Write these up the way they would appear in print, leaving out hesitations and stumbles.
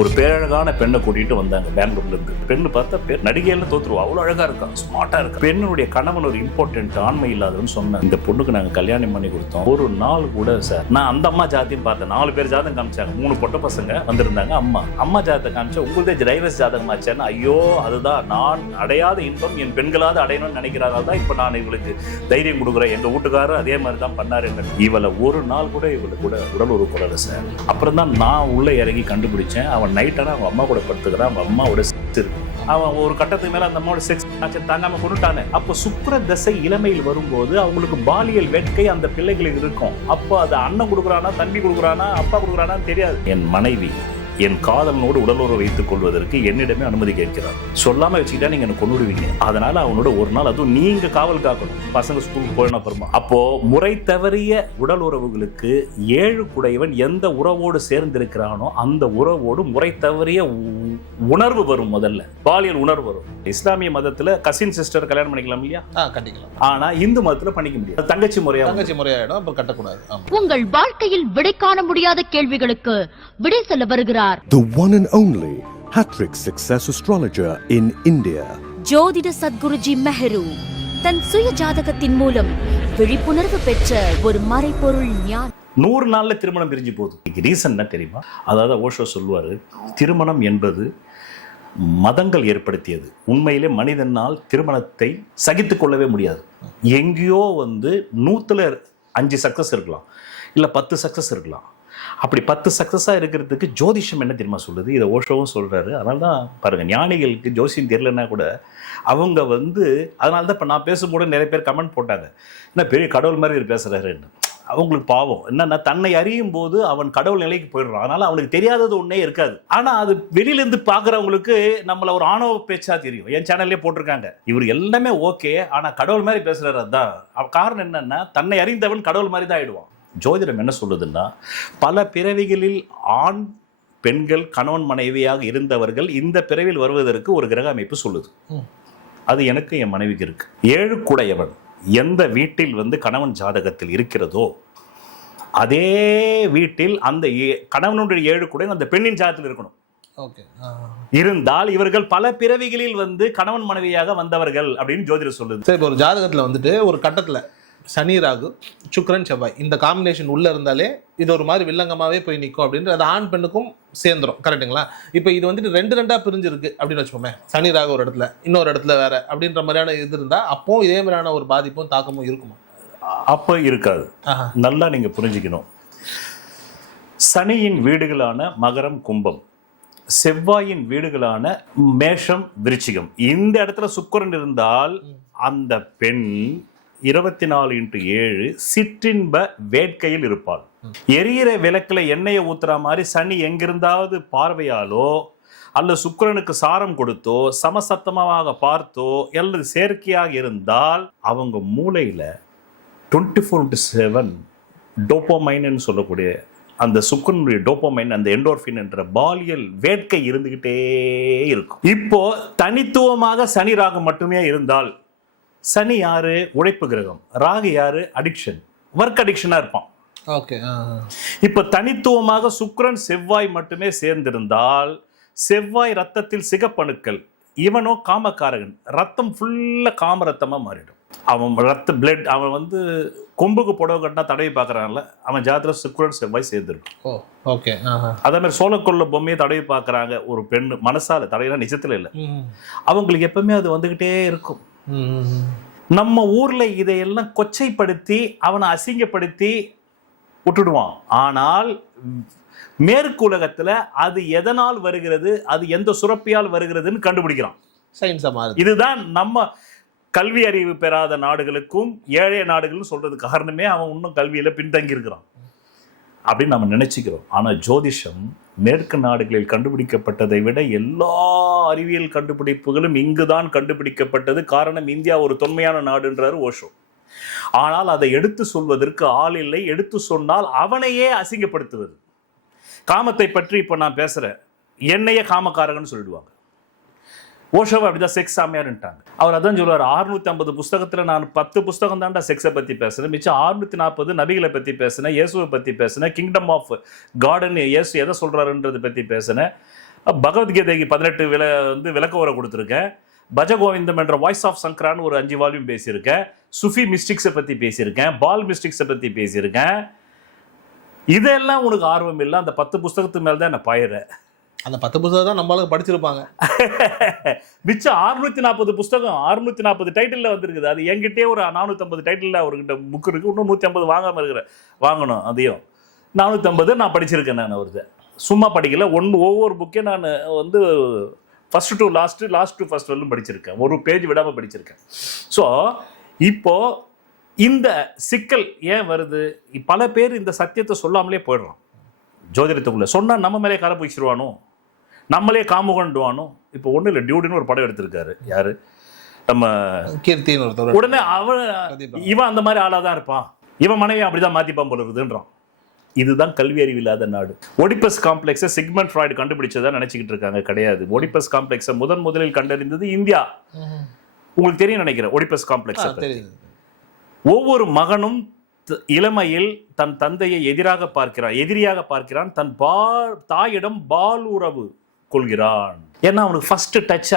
ஒரு பேரழகான பெண்ணை கூட்டிட்டு வந்தாங்க பெங்களூர்ல இருந்து. பெண்ணு பார்த்தா நடிகையில தோத்துருவா, அவ்வளவு அழகா இருக்கா, ஸ்மார்ட்டா இருக்கா. பெண்ணுடைய கணவன் ஒரு இம்பார்ட்டன்ட் ஆண்மை இல்லாதவன்னு சொன்னேன். இந்த பொண்ணுக்கு நாங்க கல்யாணம் பண்ணி கொடுத்தோம். ஒரு நாள் கூட சார் நான் அந்த அம்மா ஜாதின்னு பார்த்தேன். 4 பேர் ஜாதகம் காமிச்சாங்க, 3 பொட்ட பசங்க வந்திருந்தாங்க. அம்மா ஜாதகத்தை காமிச்சா உங்களுதே டிரைவர்ஸ் ஜாதகமாச்சேன்னு, ஐயோ அதுதான் நான் அடையாத இன்பம் என் பெண்களாவது அடையணும்னு நினைக்கிறாங்க. தான் இப்ப நான் இவளுக்கு தைரியம் கொடுக்குறேன். எங்க வீட்டுக்காரர் அதே மாதிரி தான் பண்ணாரு. இவளை ஒரு நாள் கூட இவளுக்கு கூட உடல் உறவு கொள்ளல சார். அப்புறம் தான் நான் உள்ள இறங்கி கண்டுபிடிச்சேன். அவன் நைட்டான அவங்க அம்மா கூட படுத்துக்கிறான். அவங்க அம்மாவோட செக்ஸ் இருக்கு. அவன் ஒரு கட்டத்துக்கு மேல அந்த அம்மாவோட செக்ஸ் தாங்காம கொண்டுட்டானே. அப்போ சுக்கிர தசை இளமையில் வரும்போது அவங்களுக்கு பாலியல் வேட்கை அந்த பிள்ளைகளுக்கு இருக்கும். அப்போ அது அண்ணன் கொடுக்குறானா, தம்பி கொடுக்குறானா, அப்பா கொடுக்குறானான்னு தெரியாது. என் மனைவி என் காதலனோடு உடலுறவு வைத்துக் கொள்வதற்கு என்னிடமே அனுமதி கேட்கிறார். சொல்லாம வச்சுக்கிட்டா நீங்க என்ன கொண்டுடுவீங்க. அதனால அவனோட ஒரு நாள் அதுவும் நீங்க காவல் காக்கணும், பசங்க ஸ்கூலுக்கு போயின அப்புறமா. அப்போ முறை தவறிய உடல் உறவுகளுக்கு 7 குடையவன் எந்த உறவோடு சேர்ந்திருக்கிறானோ அந்த உறவோடு முறை தவறிய உணர்வு வரும். முதல்ல பாலியல் உணர்வு வரும். இஸ்லாமிய மதத்துல கசின் சிஸ்டர் கல்யாணம் பண்ணிக்கலாம் இல்லையா? கண்டிக்கலாம். ஆனா இந்து மதத்துல பண்ணிக்க முடியாது. தங்கச்சி முறையாயிடும். அப்ப கட்டக்கூடாது. உங்கள் வாழ்க்கையில் விடை காண முடியாத கேள்விகளுக்கு விடை சொல்ல வருகிறார் the one and only Hattrick Success Astrologer in India. ஜோதிட சத்குருஜி மெஹரு தன் சுய ஜாதகத்தின் மூலம் விழிப்புணர்வு பெற்ற ஒரு மறைபொருள் ஞான். 100 நாள்ல திருமணம் பிரிஞ்சு போகுது. ரீசன் என்ன தெரியுமா? அதாவது ஓஷோ சொல்லுவாரு, திருமணம் என்பது மதங்கள் ஏற்படுத்தியது. உண்மையிலே மனிதனால் திருமணத்தை சகித்துக் கொள்ளவே முடியாது. எங்கேயோ 100ல 5 சக்சஸ் இருக்கலாம், இல்ல 10 சக்சஸ் இருக்கலாம். அப்படி 10 சக்சஸா இருக்கிறதுக்கு ஜோதிஷம் என்ன தெரியுமா சொல்லுது? இதை ஓஷோவும் சொல்றாரு. அதனால தான் பாருங்க, ஞானிகளுக்கு ஜோசியம் தெரியலன்னா கூட அவங்க அதனால தான் இப்போ நான் பேசும்போது நிறைய பேர் கமெண்ட் போட்டாங்க, என்ன பெரிய கடவுள் மாதிரி இவர் பேசுறாருன்னு. அவங்களுக்கு பாவம் என்னன்னா, தன்னை அறியும் போது அவன் கடவுள் நிலைக்கு போயிடுறான். அதனால அவனுக்கு தெரியாதது ஒன்னே இருக்காது. ஆனா அது வெளியில இருந்து பாக்குறவங்களுக்கு நம்மள ஒரு ஆணவ பேச்சா தெரியும். என் சேனல்லே போட்டிருக்காங்க, இவர் எல்லாமே ஓகே ஆனா கடவுள் மாதிரி பேசுறாரு. அதுதான் காரணம். என்னன்னா, தன்னை அறிந்தவன் கடவுள் மாதிரி தான் ஆயிடுவான். ஜோதிடம் என்ன சொல்லுதுன்னா, பல பிறவிகளில் ஆண் பெண்கள் கணவன் மனைவியாக இருந்தவர்கள் இந்த பிறவியில் வருவதற்கு ஒரு கிரக அமைப்பு சொல்லுது. அது எனக்கு என் மனைவிக்கு இருக்கு. 7 குடையவன் எந்த வீட்டில் கணவன் ஜாதகத்தில் இருக்கிறதோ அதே வீட்டில் அந்த கணவனுடைய 7 குடையவன் அந்த பெண்ணின் ஜாதகத்தில் இருக்கணும். இருந்தால் இவர்கள் பல பிறவிகளில் கணவன் மனைவியாக வந்தவர்கள் அப்படின்னு ஜோதிடம் சொல்லுது. சரி, ஒரு ஜாதகத்துல ஒரு கட்டத்துல சனி ராகு சுக்கிரன் செவ்வாய் இந்த காம்பினேஷன் உள்ள இருந்தாலே இது ஒரு மாதிரி வில்லங்கமாவே போய் நிற்கும் அப்படின்றது அது ஆண் பெண்ணுக்கும் சேர்ந்துரும். கரெக்டுங்களா? இப்போ இது 2 பிரிஞ்சிருக்கு அப்படின்னு வச்சுக்கோமே. சனி ராகு ஒரு இடத்துல, இன்னொரு இடத்துல வேற அப்படின்ற மாதிரியான இது இருந்தா அப்போ இதே மாதிரியான ஒரு பாதிப்பும் தாக்கமும் இருக்குமா? அப்ப இருக்காது. நல்லா நீங்க புரிஞ்சுக்கணும். சனியின் வீடுகளான மகரம், கும்பம், செவ்வாயின் வீடுகளான மேஷம், விருச்சிகம், இந்த இடத்துல சுக்கிரன் இருந்தால் அந்த பெண் 24x7 சிற்றின்ப வேட்கையில் இருப்பாள். எரியிற விளக்குல எண்ணெயை ஊத்துற மாதிரி சனி எங்கிருந்தாவது பார்வையாலோ அல்லது சுக்கிரனுக்கு சாரம் கொடுத்தோ சமசத்தமாக பார்த்தோ அல்லது செயற்கையாக இருந்தால் அவங்க மூளையில 24x7 டோப்போமைன் சொல்லக்கூடிய அந்த சுக்கிரனுடைய டோப்போமைன், அந்த எண்டோர்பின் என்ற பாலியல் வேட்கை இருந்துகிட்டே இருக்கும். இப்போ தனித்துவமாக சனி ராகம் மட்டுமே இருந்தால், சனி யாரு? உழைப்பு கிரகம். ராகு யாரு? அடிக்ஷன், ஒர்க் அடிக்ஷனா இருப்பான். இப்ப தனித்துவமாக சுக்கிரன் செவ்வாய் மட்டுமே சேர்ந்திருந்தால், செவ்வாய் ரத்தத்தில் சிகப்பணுக்கள், இவனோ காமக்காரகன், ரத்தம் ஃபுல்லா காம ரத்தமா மாறிடும். அவன் ரத்த பிளட், அவன் கொம்புக்கு புடவை கட்டினா தடவி பார்க்கறான்ல, அவன் ஜாதகத்துல சுக்கிரன் செவ்வாய் சேர்ந்திருக்கும். அதே மாதிரி சோளக்கொள்ள பொம்மையை தடவி பார்க்கறாங்க ஒரு பெண், மனசால தடவினா நிஜத்துல இல்லை, அவங்களுக்கு எப்பவுமே அது வந்துகிட்டே இருக்கும். நம்ம ஊர்ல இதையெல்லாம் கொச்சைப்படுத்தி அவனை அசிங்கப்படுத்தி விட்டுடுவான். ஆனால் மேற்கு உலகத்துல அது எதனால் வருகிறது, அது எந்த சுரப்பியால் வருகிறதுன்னு கண்டுபிடிக்கிறான். இதுதான் நம்ம கல்வி அறிவு பெறாத நாடுகளுக்கும் ஏழை நாடுகளும் சொல்றது காரணமே, அவன் இன்னும் கல்வியில பின்தங்கி இருக்கிறான் அப்படின்னு நம்ம நினைச்சுக்கிறோம். ஆனா ஜோதிஷம் மேற்கு நாடுகளில் கண்டுபிடிக்கப்பட்டதை விட எல்லா அறிவியல் கண்டுபிடிப்புகளும் இங்குதான் கண்டுபிடிக்கப்பட்டது. காரணம், இந்தியா ஒரு தொன்மையான நாடுன்றாரு ஓஷோ. ஆனால் அதை எடுத்து சொல்வதற்கு ஆள் இல்லை. எடுத்து சொன்னால் அவனையே அசிங்கப்படுத்துவது. காமத்தை பற்றி இப்ப நான் பேசுறேன், என்னையே காமக்காரகன்னு சொல்லிடுவாங்க. ஓஷோவை அப்படிதான் செக்ஸ் சாமியார்ன்ட்டாங்க. அவர் அதான் சொல்லுவார், 650 புஸ்தகத்துல நான் 10 புஸ்தகம் தான்டா செக்ஸை பத்தி பேசுறேன், மிச்சம் 640 நபிகளை பத்தி பேசினேன், இயேசுவை பத்தி பேசினேன், கிங்டம் ஆஃப் கார்டன் இயேசு எதை சொல்றாருன்றது பத்தி பேசினேன், பகவத்கீதைக்கு 18 விளக்க உரை கொடுத்துருக்கேன், பஜகோவிந்தம் என்ற வாய்ஸ் ஆஃப் சங்கரான்னு ஒரு 5 வால்யூம் பேசியிருக்கேன், சுஃபி மிஸ்டிக்ஸை பத்தி பேசியிருக்கேன், பால் மிஸ்டிக்ஸை பத்தி பேசியிருக்கேன். இதெல்லாம் உனக்கு ஆர்வம் இல்லை, அந்த 10 புஸ்தகத்துக்கு மேல தான் என்ன பயிர. அந்த 10 புத்தகம் தான் நம்மளால படிச்சிருப்பாங்க. மிச்சம் 640 புஸ்தகம் 640 டைட்டில் வந்திருக்குது. அது என்கிட்டே ஒரு 450 டைட்டில் அவர்கிட்ட புக் இருக்கு. இன்னும் 150 வாங்காம இருக்கிறேன், வாங்கணும். அதையும் 450 நான் படிச்சிருக்கேன். நான் அவருக்கு சும்மா படிக்கல, ஒவ்வொரு புக்கையும் நான் வந்து first to last to first வரலும் படிச்சிருக்கேன், ஒரு பேஜ் விடாம படிச்சிருக்கேன். ஸோ இப்போ இந்த சிக்கல் ஏன் வருது? பல பேர் இந்த சத்தியத்தை சொல்லாமலே போயிடுறோம். ஜோதிடத்துக்குள்ள சொன்னா நம்ம மேலே கரை பூச்சிடுவானோ, நம்மளே காமுகண்டுவானோ. இப்போ ஒன்றும் இல்லை, டியூடுன்னு ஒரு படம் எடுத்திருக்காரு, யாரு நம்ம கீர்த்தின்னு ஒருத்தர். உடனே இவன் அந்த மாதிரி ஆளாக தான் இருப்பான், இவன் மனைவி அப்படிதான் மாத்திப்பான் போல இருக்குதுன்றான். இதுதான் கல்வி அறிவு இல்லாத நாடு. ஒடிபஸ் காம்ப்ளெக்ஸை சிக்மண்ட் ஃப்ராய்டு கண்டுபிடிச்சதா நினைச்சுக்கிட்டு இருக்காங்க. கிடையாது. ஒடிபஸ் காம்ப்ளெக்ஸை முதலில் கண்டறிந்தது இந்தியா. உங்களுக்கு தெரியும் நினைக்கிறேன் ஒடிபஸ் காம்ப்ளெக்ஸ். ஒவ்வொரு மகனும் இளமையில் தன் தந்தையை எதிரியாக பார்க்கிறான், தன் தாயிடம் பால் உறவு கொள்கிறான். ஏன்னா அவனுக்கு ஃபர்ஸ்ட் டச்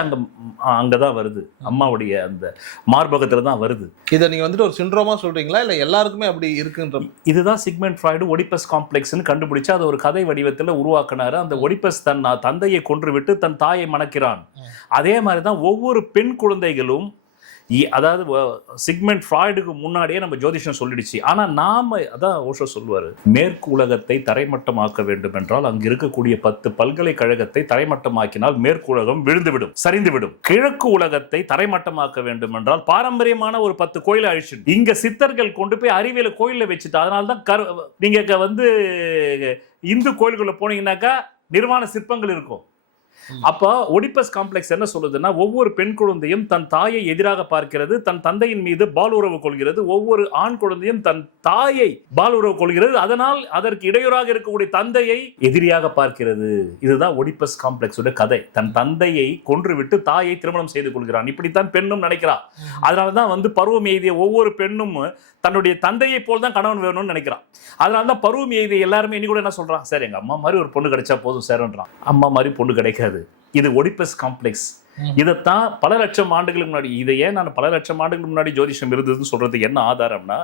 அங்கதான் வருது, அம்மாவுடைய அந்த மார்பகத்துல தான் வருது. இதை நீங்க வந்துட்டு ஒரு சிண்ட்ரோமா சொல்றீங்களா, இல்ல எல்லாருக்குமே அப்படி இருக்குன்ற? இதுதான் சிக்மண்ட் ஃப்ராய்டு ஒடிபஸ் காம்ப்ளெக்ஸ்னு கண்டுபிடிச்சு அது ஒரு கதை வடிவத்துல உருவாக்குனாரு. அந்த ஒடிபஸ் தன் தந்தையை கொன்றுவிட்டு தன் தாயை மணக்கிறான். அதே மாதிரிதான் ஒவ்வொரு பெண் குழந்தைகளும், அதாவது சிக்மண்ட் ஃப்ராய்டுக்கு முன்னாடியே நம்ம ஜோதிஷம் சொல்லிடுச்சு. ஆனா நாம அதான் ஓஷோ சொல்லுவாரு, மேற்கு உலகத்தை தரைமட்டமாக்க வேண்டும் என்றால் அங்கு இருக்கக்கூடிய 10 பல்கலைக்கழகத்தை தரைமட்டமாக்கினால் மேற்கு உலகம் விழுந்துவிடும், சரிந்துவிடும். கிழக்கு உலகத்தை தரைமட்டமாக்க வேண்டும் என்றால் பாரம்பரியமான ஒரு 10 கோயிலை அழிச்சு இங்க சித்தர்கள் கொண்டு போய் அறிவியல கோயில வச்சுட்டு, அதனால்தான் நீங்க வந்து இந்து கோயில்குள்ள போனீங்கன்னாக்கா நிர்வாண சிற்பங்கள் இருக்கும். அப்ப ஒடிபஸ் காம்ப்ளெக்ஸ் என்ன சொல்லுதுன்னா, ஒவ்வொரு பெண் குழந்தையும் தன் தாயை எதிராக பார்க்கிறது, தன் தந்தையின் மீது பால் உறவு கொள்கிறது. ஒவ்வொரு ஆண் குழந்தையும் தன் தாயை பால் உறவு கொள்கிறது, அதனால் அதற்கு இடையூறாக இருக்கக்கூடிய தந்தையை எதிரியாக பார்க்கிறது. இதுதான் ஒடிபஸ் காம்ப்ளெக்ஸோட கதை. தன் தந்தையை கொன்றுவிட்டு தாயை திருமணம் செய்து கொள்கிறான். இப்படித்தான் பெண்ணும் நினைக்கிறான். அதனாலதான் வந்து பருவம் எய்திய ஒவ்வொரு பெண்ணும் தன்னுடைய தந்தையை போல் தான் கணவன் வேணும்னு நினைக்கிறான். அதனாலதான் பருவம் எய்திய எல்லாருமே இன்னி கூட என்ன சொல்றான், சார் எங்க அம்மா மாதிரி ஒரு பொண்ணு கிடைச்சா போதும் சார்ன்றான். அம்மா மாதிரி பொண்ணு கிடைக்காது. இது ஒடிபஸ் காம்ப்ளெக்ஸ். இதைத்தான் பல லட்சம் ஆண்டுகளுக்கு முன்னாடி, இதை ஏன் நான் பல லட்சம் ஆண்டுகளுக்கு முன்னாடி ஜோதிஷம் இருந்ததுன்னு சொல்றது என்ன ஆதாரம்னா,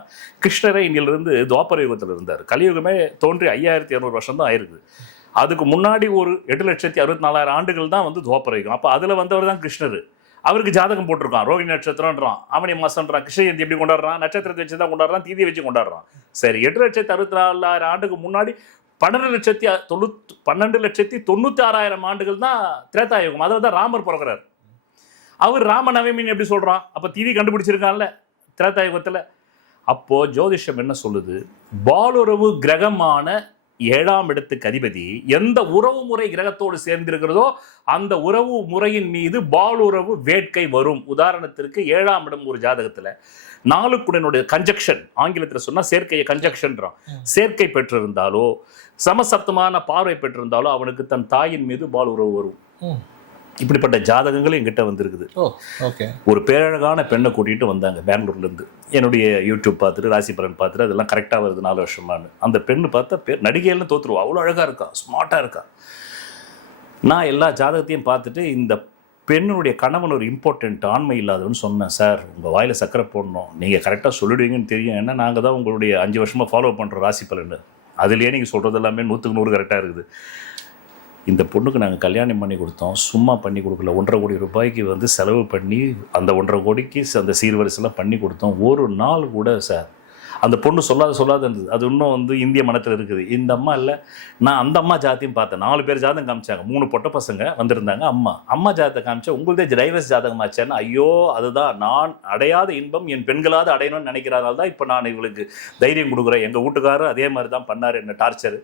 கிருஷ்ணரே இங்கிலிருந்து துவாபர யுகத்தில் இருந்தார். கலியுகமே தோன்றி 5200 வருஷம் தான் ஆயிருக்கு. அதுக்கு முன்னாடி ஒரு 8,64,000 ஆண்டுகள் தான் வந்து துவாபர யுகம். அப்போ அதுல வந்தவர் தான் கிருஷ்ணர். அவருக்கு ஜாதகம் போட்டிருக்கான், ரோகிணி நட்சத்திரம்ன்றான், ஆவணி மாசம்ன்றான், கிருஷ்ண ஜெயந்தி எப்படி கொண்டாடுறான், நட்சத்திரத்தை வச்சு தான் கொண்டாடுறான், தீதியை வச்சு கொண்டாடுறான். சரி, 8,64,000 ஆண்டுக்கு முன்னாடி 12,96,000 ஆண்டுகள் தான் திரேதாயுகம். அதில் தான் ராமர் பிறகுறார். அவர் ராமநவமின்னு எப்படி சொல்றான்? அப்ப தீதி கண்டுபிடிச்சிருக்கான்ல திரேதாயுகத்துல. அப்போ ஜோதிஷம் என்ன சொல்லுது, பாலுறவு கிரகமான 7ஆம் இடத்துக்கு அதிபதி எந்த உறவு முறை கிரகத்தோடு சேர்ந்திருக்கிறதோ அந்த உறவு முறையின் மீது பாலுறவு வேட்கை வரும். உதாரணத்திற்கு 7ஆம் இடம் ஒரு ஜாதகத்துல 4 குடனுடைய கன்ஜக்ஷன், ஆங்கிலத்தில் சொன்னா சேர்க்கையை கன்ஜக்ஷன்றான், சேர்க்கை பெற்றிருந்தாலோ சமசப்தமான பார்வை பெற்றிருந்தாலோ அவனுக்கு தன் தாயின் மீது பால் உறவு வரும். இப்படிப்பட்ட ஜாதகங்களும் என்கிட்ட வந்திருக்குது. ஒரு பேரழகான பெண்ணை கூட்டிகிட்டு வந்தாங்க பெங்களூர்லேருந்து. என்னுடைய யூடியூப் பார்த்துட்டு ராசி பலன் பார்த்துட்டு அதெல்லாம் கரெக்டாக வருது 4 வருஷமானு. அந்த பெண்ணு பார்த்தா நடிகையெல்லாம் தோற்றுருவா, அவ்வளோ அழகாக இருக்கா, ஸ்மார்ட்டாக இருக்கா. நான் எல்லா ஜாதகத்தையும் பார்த்துட்டு இந்த பெண்ணுடைய கணவன் ஒரு இம்பார்ட்டன்ட் ஆண்மை இல்லாதவன்னு சொன்னேன். சார் உங்கள் வாயில் சக்கரை போடணும், நீங்கள் கரெக்டாக சொல்லிடுவீங்கன்னு தெரியும், ஏன்னா நாங்கள் தான் உங்களுடைய 5 வருஷமாக ஃபாலோ பண்ணுறோம் ராசி பலன், அதுலேயே நீங்கள் சொல்கிறது எல்லாமே 100க்கு 100 கரெக்டாக இருக்குது. இந்த பொண்ணுக்கு நாங்கள் கல்யாணம் பண்ணி கொடுத்தோம், சும்மா பண்ணி கொடுக்கல, 1.5 கோடி ரூபாய்க்கு வந்து செலவு பண்ணி அந்த 1.5 கோடிக்கு அந்த சீர்வரிசெல்லாம் பண்ணி கொடுத்தோம். ஒரு நாள் கூட சார் அந்த பொண்ணு சொல்லாத இருந்தது. அது இன்னும் வந்து இந்திய மனத்தில் இருக்குது. இந்த அம்மா இல்லை, நான் அந்த அம்மா ஜாத்தையும் பார்த்தேன். 4 பேர் ஜாதகம் காமிச்சாங்க, 3 பொட்ட பசங்க வந்திருந்தாங்க. அம்மா ஜாதகத்தை காமிச்சா உங்களுதே டிரைவர்ஸ் ஜாதகமாச்சேன்னு. ஐயோ அதுதான் நான் அடையாத இன்பம் என் பெண்களாவது அடையணும்னு நினைக்கிறதால தான் இப்போ நான் இவளுக்கு தைரியம் கொடுக்குறேன். எங்கள் வீட்டுக்காரர் அதே மாதிரி தான் பண்ணார், என்ன டார்ச்சர்,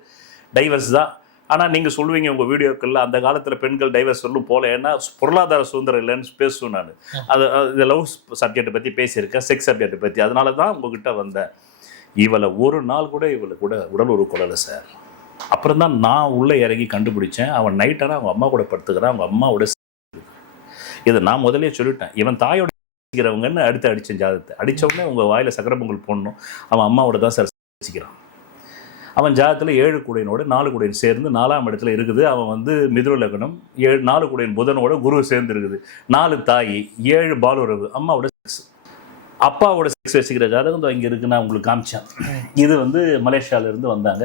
டைவர்ஸ் தான். ஆனால் நீங்கள் சொல்லுவீங்க உங்கள் வீடியோக்களில் அந்த காலத்தில் பெண்கள் டைவர்ஸ் சொல்லும் போல, ஏன்னா பொருளாதார சுதந்திரம் இல்லைன்னு பேசுவேன் நான். இந்த லவ் சப்ஜெக்டை பற்றி பேசியிருக்கேன், செக்ஸ் சப்ஜெக்டை பற்றி. அதனால தான் உங்ககிட்ட வந்தேன். இவளை ஒரு நாள் கூட உடல் உறவு கொள்ளலை சார். அப்புறம் தான் நான் உள்ளே இறங்கி கண்டுபிடிச்சேன், அவன் நைட்டானா அவங்க அம்மா கூட படுத்துக்கிறான், அவங்க அம்மாவோட இதை நான் முதலே சொல்லிட்டேன். இவன் தாயோட வச்சுக்கிறவங்கன்னு அடுத்து அடித்தேன் ஜாதகத்தை. அடித்த உடனே உங்கள் வாயில் சக்கரை பொங்கல் போடணும், அவன் அம்மாவோட தான் சார் வச்சுக்கிறான். அவன் ஜாதகத்தில் 7 கூடையனோட 4 கூடையன் சேர்ந்து 4ஆம் இடத்துல இருக்குது. அவன் வந்து மிதுன லக்னம், 4 கூடையன் புதனோட குரு சேர்ந்து இருக்குது. 4 தாய், 7 பாலுறவு, அம்மாவோட 6, அப்பாவோட 6 வச்சுக்கிற ஜாதகம் இங்கே இருக்குன்னு நான் உங்களுக்கு காமிச்சேன். இது வந்து மலேசியாவிலேருந்து வந்தாங்க.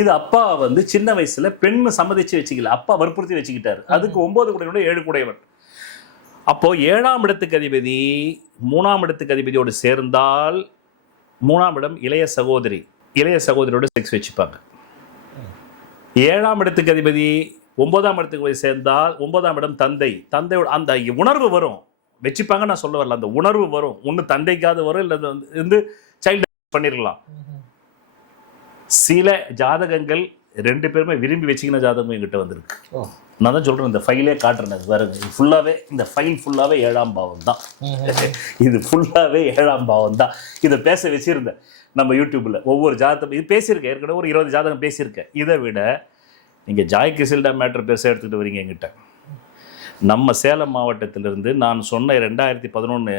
இது அப்பா வந்து சின்ன வயசுல பெண்ணு சம்மதிச்சு வச்சுக்கல, அப்பா வற்புறுத்தி வச்சுக்கிட்டாரு. அதுக்கு 9 கூடையனோட 7 கூடையவன். அப்போ 7ஆம் இடத்துக்கு அதிபதி 3ஆம் இடத்துக்கு அதிபதியோடு சேர்ந்தால் 3ஆம் இடம் இளைய சகோதரி, இளைய சகோதரியோட 6 வச்சுப்பாங்க. 7ஆம் இடத்துக்கு அதிபதி 9ஆம் இடத்துக்கு போய் சேர்ந்தால் 9ஆம் இடம் தந்தை, தந்தையோட அந்த உணர்வு வரும், வச்சுப்பாங்க. நான் சொல்ல வரல, அந்த உணர்வு வரும். ஒன்று தந்தைக்காவது வரும், இல்லை வந்து சைல்டு பண்ணிடலாம். சில ஜாதகங்கள் 2 பேருமே விரும்பி வச்சுக்கின ஜாதகம் என்கிட்ட வந்திருக்கு. நான் தான் சொல்றேன், இந்த ஃபைலே காட்டுறேன் பாருங்க. ஃபுல்லாவே இந்த ஃபைல் ஃபுல்லாவே 7ஆம் பாவம் தான். இது ஃபுல்லாவே 7ஆம் பாவம் தான். இதை பேச வச்சிருந்தேன் நம்ம யூடியூப்ல. ஒவ்வொரு ஜாதகம் இது பேசியிருக்கேன், ஏற்கனவே ஒரு 20 ஜாதகம் பேசியிருக்கேன். இதை விட நீங்க ஜாய் கிசில்டா மேட்டர் பெருசாக எடுத்துக்கிட்டு வரீங்க என்கிட்ட. நம்ம சேலம் மாவட்டத்திலிருந்து நான் சொன்ன 2011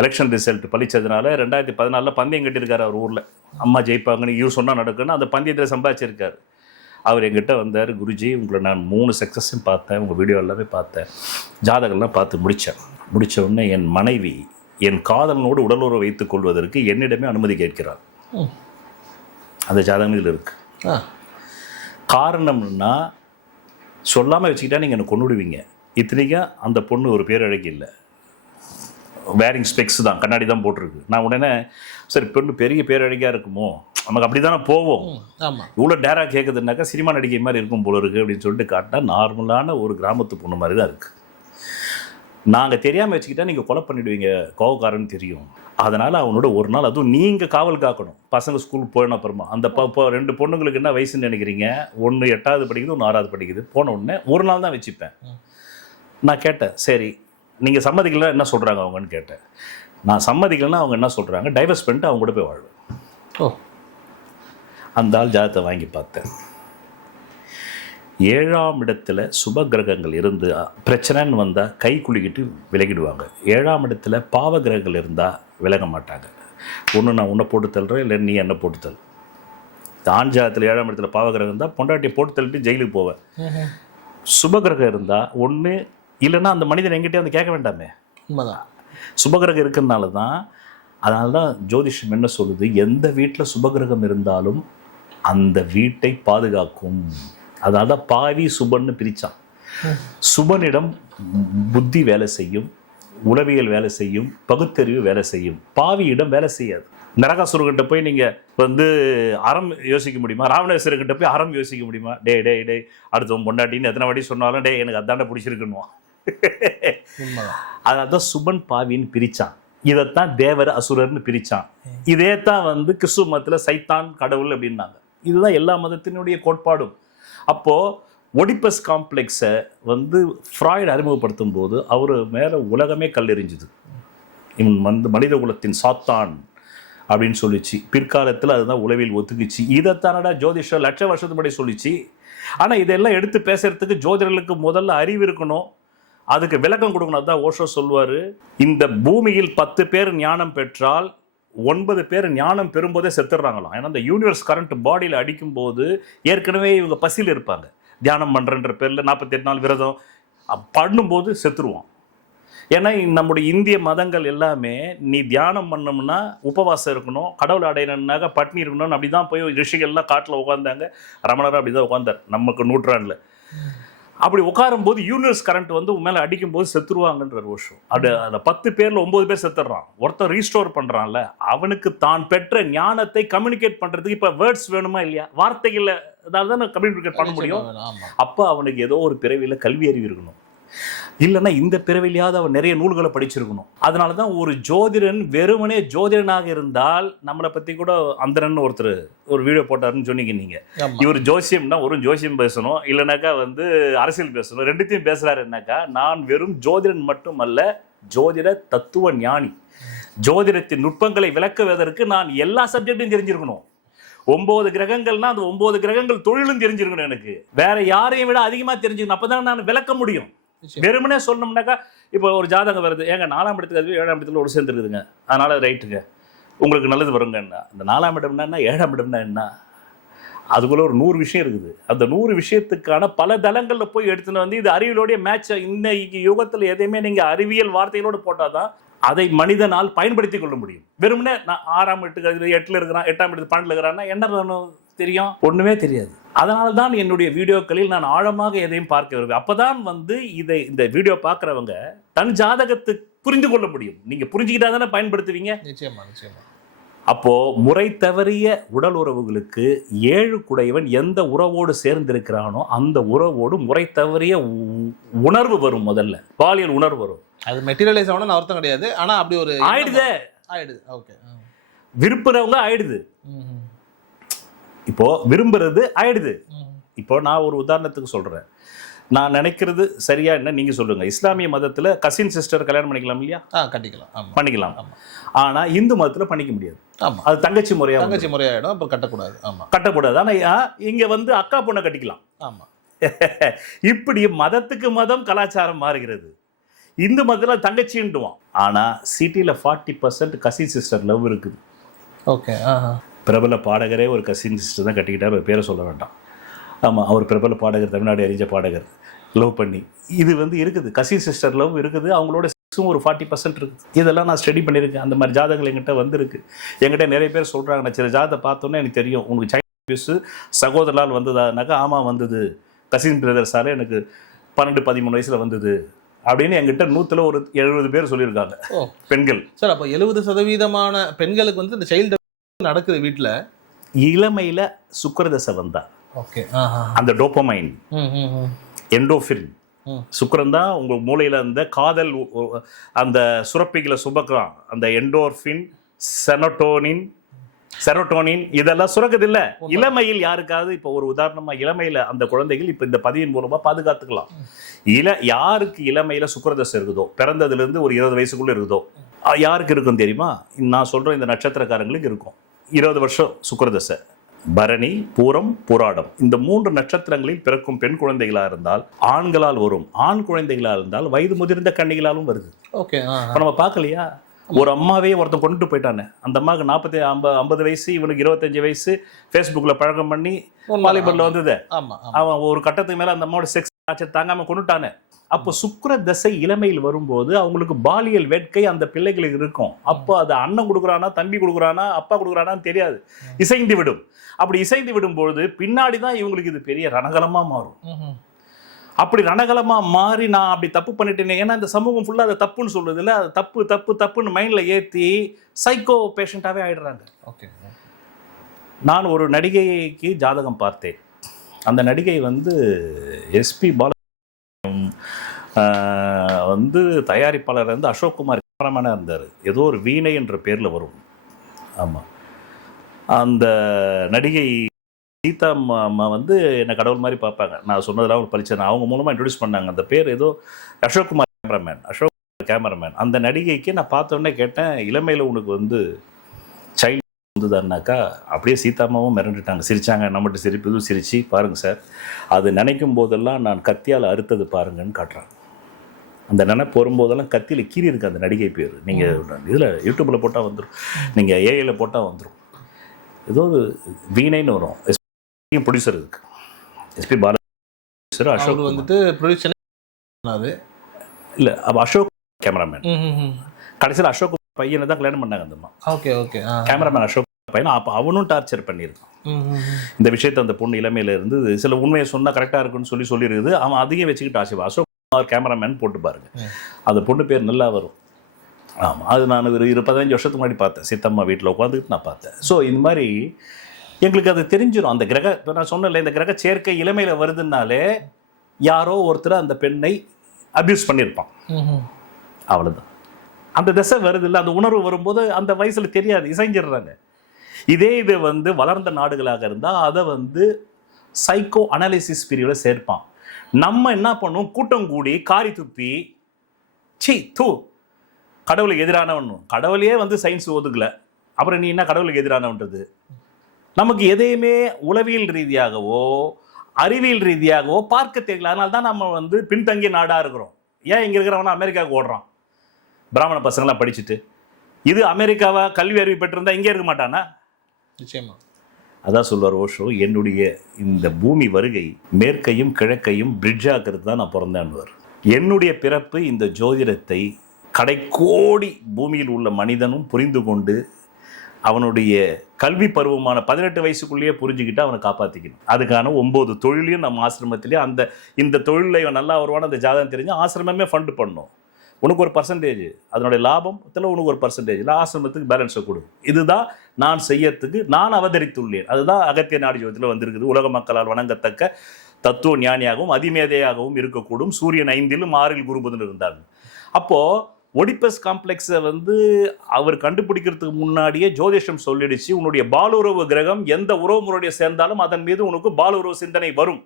எலெக்ஷன் ரிசல்ட் பழிச்சதுனால 2014 பந்தயம் கட்டியிருக்காரு அவர் ஊரில். அம்மா ஜெயிப்பாங்கன்னு இவர் சொன்னால் நடக்குன்னு அந்த பந்தயத்தில் சம்பாதிச்சிருக்காரு. அவர் எங்கிட்ட வந்தார், குருஜி உங்களை நான் 3 சக்ஸஸும் பார்த்தேன், உங்கள் வீடியோ எல்லாமே பார்த்தேன், ஜாதகம்லாம் பார்த்து முடித்த உடனே என் மனைவி என் காதலனோடு உடலுறவு வைத்துக் கொள்வதற்கு என்னிடமே அனுமதி கேட்கிறார். அந்த ஜாதகங்கள் இருக்கு. காரணம்னா சொல்லாமல் வச்சுக்கிட்டா நீங்கள் என்னை கொண்டுடுவீங்க. இத்தனைக்கும் அந்த பொண்ணு ஒரு பேரழகி இல்லை, வேரிங் ஸ்பெக்ஸ் தான், கண்ணாடி தான் போட்டிருக்கு. நான் உடனே சரி பொண்ணு பெரிய பேரழகியாக இருக்குமோ, நமக்கு அப்படி தானே போவோம், இவ்வளோ டேராக கேட்குதுனாக்கா சினிமா நடிகை மாதிரி இருக்கும் போல இருக்குது அப்படின்னு சொல்லிட்டு காட்டினா நார்மலான ஒரு கிராமத்து பொண்ணு மாதிரி தான் இருக்குது. நாங்கள் தெரியாமல் வச்சுக்கிட்டா நீங்கள் கொலை பண்ணிவிடுவீங்க, கோவக்காரன்னு தெரியும். அதனால் அவனோட ஒரு நாள், அதுவும் நீங்கள் காவல் காக்கணும். பசங்க ஸ்கூல் போன அப்புறமா அந்த 2 பொண்ணுங்களுக்கு என்ன வயசுன்னு நினைக்கிறீங்க? ஒன்று 8ஆவது படிக்குது, ஒன்று 6ஆவது படிக்குது. போன உடனே ஒரு நாள் தான் வச்சுப்பேன். நான் கேட்டேன், சரி நீங்கள் சம்மதிக்கலாம் என்ன சொல்கிறாங்க அவங்கன்னு கேட்டேன். நான் சம்மதிக்கலைன்னா அவங்க என்ன சொல்கிறாங்க, டைவர்ஸ் பண்ணிட்டு அவங்க கூட போய் வாழ்வேன். அந்த ஆள் ஜாதகத்தை வாங்கி பார்த்தேன். 7ஆம் இடத்துல சுப கிரகங்கள் இருந்து பிரச்சனைன்னு வந்தால் கை குலுக்கிட்டு விலகிடுவாங்க. 7ஆம் இடத்துல பாவ கிரகங்கள் இருந்தால் விலக மாட்டாங்க. ஒன்று நான் உன்னை போட்டு தள்ளுறேன், இல்லை நீ என்னை போட்டு தள். ஆண் ஜாதகத்தில் 7ஆம் இடத்துல பாவ கிரகம் இருந்தால் பொண்டாட்டியை போட்டு தள்ளிட்டு ஜெயிலுக்கு போவேன். சுபகிரகம் இருந்தால் ஒன்று, இல்லைன்னா அந்த மனிதன் எங்கிட்டே வந்து கேட்க வேண்டாமே. உண்மைதான். சுபகிரகம் இருக்கிறதுனால தான், அதனால தான் ஜோதிஷம் என்ன சொல்லுது, எந்த வீட்டில் சுபகிரகம் இருந்தாலும் அந்த வீட்டை பாதுகாக்கும். அதனால தான் பாவி சுபன்னு பிரித்தான். சுபனிடம் புத்தி வேலை செய்யும், உளவியல் வேலை செய்யும், பகுத்தறிவு வேலை செய்யும். பாவியிடம் வேலை செய்யாது. நரகாசுரர்கிட்ட போய் நீங்கள் வந்து அறம் யோசிக்க முடியுமா? ராவணேஸ்வரர்கிட்ட போய் அறம் யோசிக்க முடியுமா? டே அடுத்தவன் பொண்டாட்டின்னு எத்தனை வாட்டி சொன்னாலும் டே எனக்கு அதாண்ட பிடிச்சிருக்குன்னுவான். அதனால தான் சுபன் பாவின்னு பிரித்தான். இதைத்தான் தேவர் அசுரர்னு பிரித்தான். இதே தான் வந்து கிறிஸ்துவ மதத்தில் சைத்தான் கடவுள் அப்படின்னாங்க. இதுதான் எல்லா மதத்தினுடைய கோட்பாடும். அப்போது ஒடிபஸ் காம்ப்ளெக்ஸை வந்து ஃப்ராய்டு அறிமுகப்படுத்தும் போது அவர் மேலே உலகமே கல்லெறிஞ்சுது. இவன் வந்து மனித குலத்தின் சாத்தான் அப்படின்னு சொல்லிச்சு. பிற்காலத்தில் அதுதான் உளவியல் ஒத்துக்குச்சு. இதைத்தானடா ஜோதிஷம் லட்ச வருஷத்து முன்னாடி சொல்லிச்சு. ஆனால் இதெல்லாம் எடுத்து பேசுறதுக்கு ஜோதிடர்களுக்கு முதல்ல அறிவு இருக்கணும், அதுக்கு விளக்கம் கொடுக்கணும். அதுதான் ஓஷோ சொல்லுவார், இந்த பூமியில் 10 பேர் ஞானம் பெற்றால் 9 பேர் ஞானம் பெறும்போதே செத்துடுறாங்களாம். ஏன்னா இந்த யூனிவர்ஸ் கரண்ட் பாடியில் அடிக்கும்போது ஏற்கனவே இவங்க பசியில் இருப்பாங்க. தியானம் பண்ணுறன்ற பேரில் 48 நாள் விரதம் பண்ணும்போது செத்துருவோம். ஏன்னா நம்முடைய இந்திய மதங்கள் எல்லாமே நீ தியானம் பண்ணோம்னா உபவாசம் இருக்கணும், கடவுள் அடையணுன்னாக்க பட்னி இருக்கணும்னு அப்படி தான் போய் ரிஷிகள்லாம் காட்டில் உட்காந்தாங்க. ரமணரும் அப்படி தான் உட்காந்தார் நமக்கு நூற்றாண்டில். அப்படி உட்காரும் போது யூனிவர்ஸ் கரண்ட் வந்து மேலே அடிக்கும் போது செத்துருவாங்கன்ற வருஷம். அந்த 10 பேரில் 9 பேர் செத்துடுறான். ஒருத்தர் ரீஸ்டோர் பண்ணுறான்ல, அவனுக்கு தான் பெற்ற ஞானத்தை கம்யூனிகேட் பண்ணுறதுக்கு இப்போ வேர்ட்ஸ் வேணுமா இல்லையா? வார்த்தைகளில் அதாவது தான் கம்யூனிகேட் பண்ண முடியும். அப்போ அவனுக்கு ஏதோ ஒரு பிறவியில் கல்வி அறிவு இருக்கணும், இல்லைன்னா இந்த பிறவிலையாவது அவன் நிறைய நூல்களை படிச்சிருக்கணும். அதனால தான் ஒரு ஜோதிடன் வெறுமனே ஜோதிடனாக இருந்தால், நம்மளை பற்றி கூட அந்தரன் ஒருத்தர் ஒரு வீடியோ போட்டாருன்னு சொன்னீங்க நீங்கள். இவர் ஜோசியம்னா ஒரு ஜோசியம் பேசணும், இல்லைனாக்கா வந்து அரசியல் பேசணும், ரெண்டுத்தையும் பேசுகிறாருன்னாக்கா நான் வெறும் ஜோதிடன் மட்டுமல்ல, ஜோதிட தத்துவ ஞானி. ஜோதிடத்தின் நுட்பங்களை விளக்குவதற்கு நான் எல்லா சப்ஜெக்டும் தெரிஞ்சிருக்கணும். 9 கிரகங்கள்னா அந்த 9 கிரகங்கள் தொழிலும் தெரிஞ்சிருக்கணும். எனக்கு வேற யாரையும் விட அதிகமாக தெரிஞ்சுக்கணும். அப்போ தான் நான் விளக்க முடியும். வெறுமனே சொல்லணும்னாக்கா இப்போ ஒரு ஜாதகம் வருது, ஏங்க 4ஆம் இடத்துக்கு அது 7ஆம் இடத்துல ஒரு சேர்ந்துருக்குதுங்க, அதனால ரைட்டுங்க உங்களுக்கு நல்லது வருங்கன்னா, அந்த 4ஆம் இடம்னா என்ன, 7ஆம் இடம்னா என்ன, அதுக்குள்ள ஒரு 100 விஷயம் இருக்குது. அந்த 100 விஷயத்துக்கான பல தளங்கள்ல போய் எடுத்துன்னு வந்து இது அறிவியலோடைய மேட்ச். இன்னைக்கு யுகத்துல எதையுமே நீங்க அறிவியல் வார்த்தைகளோடு போட்டாதான் அதை மனிதனால் பயன்படுத்தி கொள்ள முடியும். வெறுமனே நான் 6ஆம் இடத்துக்கு 8ல இருக்கிறான், 8ஆம் இடத்துக்கு 12ல இருக்கிறான்னா என்ன தெரியும்? ஒண்ணுமே தெரியாது. அதனால தான் என்னுடைய வீடியோக்களில் நான் ஆழமாக எதையும் பார்க்க வருவேன். அப்பதான் வந்து இந்த வீடியோ பார்க்குறவங்க தன் ஜாதகத்தை புரிந்து கொள்ள முடியும். நீங்க புரிஞ்சுக்கிட்டா தானே பயன்படுத்துவீங்க. நிச்சயமா நிச்சயமா. அப்போ முறை தவறிய உடல் உறவுகளுக்கு 7 குடையவன் எந்த உறவோடு சேர்ந்திருக்கிறானோ அந்த உறவோடு முறை தவறிய உணர்வு வரும். முதல்ல பாலியல் உணர்வு வரும். அது மெட்டீரியலைஸ் ஆகணும்னு அர்த்தம் கிடையாது, ஆனா அப்படி ஒரு ஆயிடுது. ஓகே. விரும்புறவங்க ஆயிடுது. இப்போ விரும்புறது ஆயிடுது. இப்போ நான் ஒரு உதாரணத்துக்கு சொல்றேன். நான் நினைக்கிறது சரியா என்ன நீங்க சொல்லுங்க. இஸ்லாமிய மதத்துல கசின் சிஸ்டர் கல்யாணம் பண்ணிக்கலாம் இல்லையா? கட்டிக்கலாம், பண்ணிக்கலாம். ஆனா இந்து மதத்துல பண்ணிக்க முடியாது. ஆமா, அது தங்கச்சி முறையாயிடும். அப்புறம் கட்டக்கூடாது. ஆமா, கட்டக்கூடாது. ஆனா இங்க வந்து அக்கா பொண்ணை கட்டிக்கலாம். ஆமா. இப்படி மதத்துக்கு மதம் கலாச்சாரம் மாறுகிறது. இந்து மதத்துல தங்கச்சின்டுவான். ஆனா சிட்டில 40% கசின் சிஸ்டர் லவ் இருக்குது. ஓகே. பிரபல பாடகரே ஒரு கசின் சிஸ்டர் தான் கட்டிக்கிட்டார். ஒரு பேரை சொல்ல வேண்டாம். ஆமாம், அவர் பிரபல பாடகர், தமிழ்நாடு அறிஞ்ச பாடகர், லவ் பண்ணி இது வந்து இருக்குது. கசின் சிஸ்டர் லவ் இருக்குது. அவங்களோட செக்ஸும் ஒரு 40% இருக்குது. இதெல்லாம் நான் ஸ்டடி பண்ணியிருக்கேன். அந்த மாதிரி ஜாதகங்கள் எங்கிட்ட வந்துருக்கு. என்கிட்ட நிறைய பேர் சொல்கிறாங்க, நான் சில ஜாதகத்தை பார்த்தோன்னே எனக்கு தெரியும் உங்களுக்கு சைனீஸ் சகோதரலால் வந்ததானாக்கா ஆமாம் வந்தது, கசின் பிரதர்ஸால் எனக்கு 12-13 வயசில் வந்தது அப்படின்னு என்கிட்ட 100ல் ஒரு 70 பேர் சொல்லியிருக்காங்க பெண்கள். சார், அப்போ 70% பெண்களுக்கு வந்து இந்த சைல்டு நடக்குது வீட்டில். இளமையில் சுக்கிரதசை வந்தா ஓகே, அந்த டோபமைன், எண்டோஃபின், சுக்கிரன் தான் உங்க மூளையில அந்த காதல் அந்த சுரப்பிகளை சுமக்கிறான். அந்த எண்டோர்பின், செரோட்டோனின் இதெல்லாம் சுரக்குது இல்ல இளமையில். யாருக்காவது இப்போ ஒரு உதாரணமா இளமையில அந்த குழந்தைகள் இப்ப இந்த பதிவின் மூலமா பாதுகாத்துக்கலாம். யாருக்கு இளமையில சுக்கிரதசை இருக்குதோ, பிறந்ததுல இருந்து ஒரு 20 வயசுக்குள்ள இருக்குதோ, யாருக்கு இருக்கும் தெரியுமா? நான் சொல்ற இந்த நட்சத்திரக்காரங்களுக்கு இருக்கும் 20 வருஷம் சுக்கிரதசை. பரணி, பூரம், பூராடம் இந்த 3 நட்சத்திரங்களில் பிறக்கும் பெண் குழந்தைகளா இருந்தால் ஆண்களால் வரும். ஆண் குழந்தைகளா இருந்தால் வயது முதிர்ந்த கன்னிகளாலும் வருது. ஓகே. நம்ம பார்க்கலையா? ஒரு அம்மாவே ஒருத்தன் கொண்டுட்டு போயிட்டானே, அந்த அம்மாவுக்கு 50 வயசு, இவனுக்கு 25 வயசு, ஃபேஸ்புக்ல பழக்கம் பண்ணி வாலிபர்ல வந்தது. அவன் ஒரு கட்டத்துக்கு மேல அந்த அம்மாவோட செக்ஸ் ஆச்சர் தாங்காம கொண்டுட்டானே. அப்போ சுக்கிர தசை இளமையில் வரும்போது அவங்களுக்கு பாலியல் வேட்கை அந்த பிள்ளைகளுக்கு இருக்கும். அப்போ அது அண்ணன் கொடுக்குறானா, தம்பி கொடுக்குறானா, அப்பா கொடுக்குறானான்னு தெரியாது, இசைந்து விடும். அப்படி இசைந்து விடும்பொழுது பின்னாடி தான் இவங்களுக்கு இது பெரிய ரணகலமா மாறும். அப்படி ரணகலமா மாறி நான் அப்படி தப்பு பண்ணிட்டேன், ஏன்னா இந்த சமூகம் ஃபுல்லா அதை தப்புன்னு சொல்லுது இல்ல, அது தப்பு தப்பு தப்புன்னு மைண்ட்ல ஏத்தி சைக்கோ பேஷண்டாவே ஆயிடுறாங்க. ஓகே. நான் ஒரு நடிகைக்கு ஜாதகம் பார்த்தேன். அந்த நடிகை வந்து எஸ்பி பால வந்து தயாரிப்பாளர் வந்து அசோக் குமார் கேமராமேனாக இருந்தார். ஏதோ ஒரு வீணை என்ற பேரில் வரும். ஆமாம், அந்த நடிகை சீதா அம்மா வந்து என்னை கடவுள் மாதிரி பார்ப்பாங்க. நான் சொன்னதெல்லாம் ஒரு பரிச்சனை அவங்க மூலமாக இன்ட்ரடியூஸ் பண்ணாங்க. அந்த பேர் ஏதோ அசோக் குமார் கேமராமேன். அந்த நடிகைக்கு நான் பார்த்தோன்னே கேட்டேன், இளமையில் உனக்கு வந்து சைல்டு வந்துதான்னாக்கா அப்படியே சீதாமாவும் மிரண்டுட்டாங்க, சிரிச்சாங்க. நம்மகிட்ட சிரிப்பு சிரிச்சு பாருங்க சார், அது நினைக்கும் போதெல்லாம் நான் கத்தியால் அறுத்தது பாருங்கன்னு காட்டுறாங்க. அந்த நினைப்பு வரும்போதெல்லாம் கத்தியில் கீறி இருக்கு அந்த நடிகை பேர். நீங்கள் இதில் யூடியூப்பில் போட்டால் வந்துடும், நீங்கள் ஏஐயில் போட்டால் வந்துடும். ஏதோ ஒரு வீணைன்னு வரும். ப்ரொடியூசர் இருக்கு, எஸ்பி பாலா அசோக் வந்துட்டு ப்ரொடியூசர் இல்லை, அப்போ அசோக் கேமராமேன். கடைசியில் அசோக் பையனை தான் கல்யாணம் பண்ணாங்க அந்த அம்மா. Okay okay. கேமராமேன் அசோக் பையனை அப்போ அவனும் டார்ச்சர் பண்ணியிருக்கான். இந்த விஷயத்தை அந்த பொண்ணு இளமையில இருந்து சில உண்மையை சொன்னா கரெக்டா இருக்குன்னு சொல்லியிருக்குது. அவன் அதையும் வச்சுக்கிட்டு ஆசைவா அசோக் குமார் கேமராமேன் போட்டு பாருங்க, அந்த பொண்ணு பேர் நல்லா வரும். ஆமாம், அது நான் ஒரு 15 வருஷத்துக்கு முன்னாடி பார்த்தேன். சித்தம்மா வீட்டில் உட்காந்துக்கிட்டு நான் பார்த்தேன். ஸோ இந்த மாதிரி எங்களுக்கு அது தெரிஞ்சிடும். அந்த கிரக, இப்போ நான் சொன்னல, இந்த கிரக சேர்க்கை இளமையில வருதுனாலே யாரோ ஒருத்தர் அந்த பெண்ணை அபியூஸ் பண்ணியிருப்பான். அவ்வளோதான். அந்த திசை வருது இல்லை, அந்த உணர்வு வரும்போது அந்த வயசுல தெரியாது, இசைஞ்சிடுறாங்க. இதே இது வந்து வளர்ந்த நாடுகளாக இருந்தால் அதை வந்து சைக்கோ அனாலிசிஸ் பிரிவில் சேர்ப்பான். நம்ம என்ன பண்ணுவோம், கூட்டம் கூடி காரி துப்பி கடவுளுக்கு எதிரானவன். கடவுளையே வந்து சயின்ஸ் ஒதுக்கல, அப்புறம் நீ என்ன கடவுளுக்கு எதிரானவன்றது? நமக்கு எதையுமே உளவியல் ரீதியாகவோ அறிவியல் ரீதியாகவோ பார்க்க தெரியல. அதனால தான் நம்ம வந்து பின்தங்கிய நாடா இருக்கிறோம். ஏன் இங்க இருக்கிறவனா அமெரிக்காவுக்கு ஓடுறான் பிராமண பசங்களாம் படிச்சுட்டு? இது அமெரிக்காவா கல்வி அறிவு பெற்றிருந்தா இங்கே இருக்க மாட்டானா? நிச்சயமா. அதான் சொல்வார் ஓஷோ, என்னுடைய இந்த பூமி வருகை மேற்கையும் கிழக்கையும் பிரிட்ஜ் ஆக்கிறது தான் நான் பிறந்தேன்னுவார். என்னுடைய பிறப்பு இந்த ஜோதிடத்தை கடைக்கோடி பூமியில் உள்ள மனிதனும் புரிந்து கொண்டு அவனுடைய கல்வி பருவமான 18 வயசுக்குள்ளேயே புரிஞ்சுக்கிட்டு அவனை காப்பாற்றிக்கணும். அதுக்கான 9 தொழிலையும் நம்ம ஆசிரமத்திலேயே இந்த தொழிலில் இவன் நல்லா வருவான அந்த ஜாதகம் தெரிஞ்சு ஆசிரமமே ஃபண்டு பண்ணணும். உனக்கு ஒரு பர்சன்டேஜ் அதனுடைய லாபத்தில் உனக்கு ஒரு பர்சன்டேஜ் ஆசிரமத்துக்கு பேலன்ஸை கொடு. இதுதான் நான் செய்யறதுக்கு நான் அவதரித்துள்ளேன். அதுதான் அகத்திய நாடி ஜோதிடத்தில் வந்திருக்குது. உலக மக்களால் வணங்கத்தக்க தத்துவ ஞானியாகவும் அதிமேதையாகவும் இருக்கக்கூடும். சூரியன் 5லும் 6ல் குரு புதன் இருந்தார். அப்போது ஒடிபஸ் காம்ப்ளெக்ஸை வந்து அவர் கண்டுபிடிக்கிறதுக்கு முன்னாடியே ஜோதிஷம் சொல்லிடுச்சு, உன்னுடைய பாலுறவு கிரகம் எந்த உறவு முறையை சேர்ந்தாலும் அதன் மீது உனக்கு பாலுறவு சிந்தனை வரும்.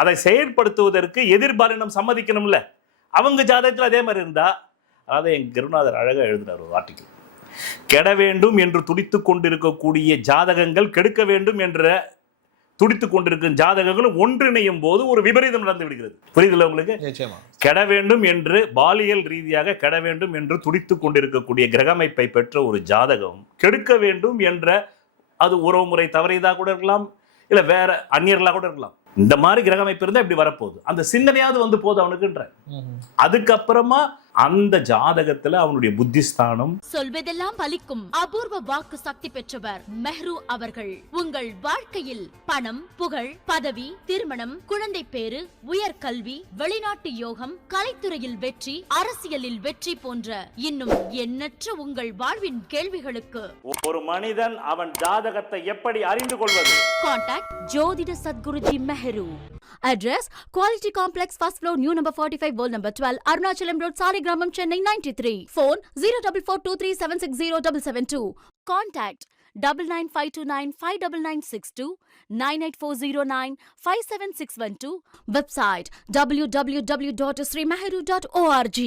அதை செயல்படுத்துவதற்கு எதிர்பாலினம் சம்மதிக்கணும்ல. அவங்க ஜாதகத்தில் அதே மாதிரி இருந்தா, அதாவது என் குருநாதர் அழகாக எழுதினார் ஒரு ஆர்டிக்கல், கெட வேண்டும் என்று துடித்து கொண்டிருக்கக்கூடிய ஜாதகங்கள் கெடுக்க வேண்டும் என்ற துடித்து கொண்டிருக்கும் ஜாதகங்களும் ஒன்றிணையும் போது ஒரு விபரீதம் நடந்து விடுகிறது. புரியுதுல உங்களுக்கு? கெட வேண்டும் என்று பாலியல் ரீதியாக கெட வேண்டும் என்று துடித்து கொண்டிருக்கக்கூடிய கிரகமைப்பை பெற்ற ஒரு ஜாதகம் கெடுக்க வேண்டும் என்ற, அது உறவுமுறை தவறியதாக கூட இருக்கலாம், இல்ல வேற அந்நியர்களாக கூட இருக்கலாம். இந்த மாதிரி கிரகமைப்பு இருந்தா இப்படி வரப்போகுது, அந்த சிந்தனையாவது வந்து போகுது அவனுக்குன்ற. அதுக்கப்புறமா அந்த ஜாதகத்துல அவனுடைய புத்திஸ்தானம் சொல்வதெல்லாம் பலிக்கும் அபூர்வ வாக்கு சக்தி பெற்றவர் மெஹ்ரு அவர்கள். உங்கள் வாழ்க்கையில் பணம், புகழ், பதவி, திருமணம், குழந்தை பேரு, உயர்கல்வி, வெளிநாட்டு யோகம், கலைத்துறையில் வெற்றி, அரசியலில் வெற்றி போன்ற இன்னும் எண்ணற்ற உங்கள் வாழ்வின் கேள்விகளுக்கு ஒரு மனிதன் அவன் ஜாதகத்தை எப்படி அறிந்து கொள்வது? கான்டாக்ட் ஜோதிட Sadguruji Mehru. Address Quality Complex, first floor, new number 45, wall number 12, Arunachalam Road, Saligramam, Chennai 93. Phone 0442376072. Contact 995295962, 98409 57612. Website www.srimeheru.org.